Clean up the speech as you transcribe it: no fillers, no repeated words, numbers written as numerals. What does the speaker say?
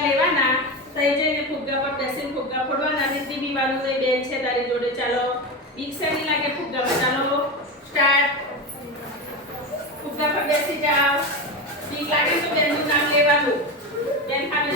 ફુગ્ગા લેવાના થઈ જઈને ફુગ્ગા પર બેસીને ફુગ્ગા ફોડવાના રીતિ બીવાનું તો બેન છે તારી જોડે ચાલો બીક શેની લાગે ફુગ્ગામાં ચાલો સ્ટાર્ટ ફુગ્ગા પર બેસી જાઓ બીક લાગે તો બેનનું નામ લેવાનું બેન ખાલી